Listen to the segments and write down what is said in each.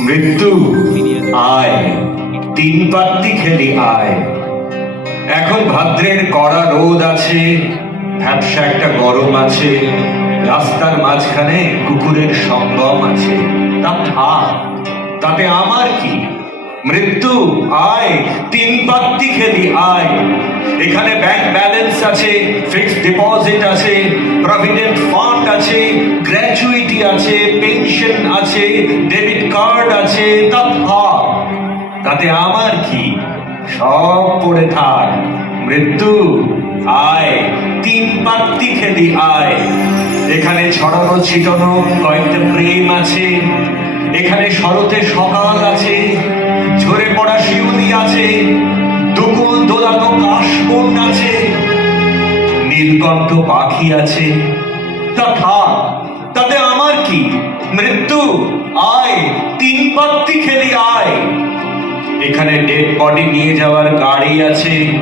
মৃত্যু, আয়। তিন পাত্তি খেলি, আয়। এখন ভাদ্রের কড়া রোদ আছে, ভ্যাবসা একটা গরম আছে, রাস্তার মাঝখানে কুকুরের সঙ্গম আছে। তা থাক, তাতে আমার কি? মৃত্যু, আয়। তিন পাত্তি খেলি, আয়। এখানে ব্যাংক ব্যালেন্স আছে ফিক্সড ডিপোজিট আছে প্রভিডেন্ট ফান্ড আছে গ্র্যাচুইটি আছে পেনশন আছে ডেবিট থাক তাতে আমার কি? সব পড়ে থাক। মৃত্যু? আয়। তিন পাত্তি খেলি, আয়। এখানে ছড়ানো ছিটানো কয়েকটা প্রেম আছে। এখানে শরতে সকাল আছে। ঝরে পড়া শিউলি আছে। দুকুল দোলানো কাশবন আছে। নীলকণ্ঠ পাখি আছে। মৃত্যু, আয়, তিন পাত্তি খেলি, আয়। এখানে ডেড বডি নিয়ে যাওয়ার গাড়ি আছে,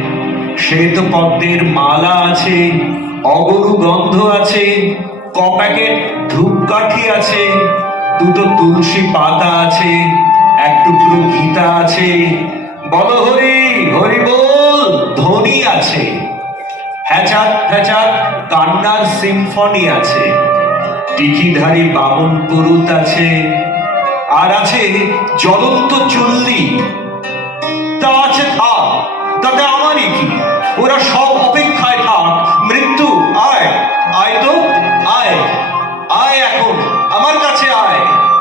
শ্বেত পদ্মের মালা আছে, অগরু গন্ধ আছে, ক প্যাকেট ধূপকাঠি আছে, দুটো তুলসী পাতা আছে, এক টুকরো গীতা আছে। বল হরি হরি বল, ধ্বনি আছে। হ্যাচাত হ্যাচাত, কান্নার সিম্ফনি আছে। দীঘিধারী বামন পুরুত আছে। আর আছে জ্বলন্ত চুল্লি তা আছে তা তাতে আমারই কি? ওরা সব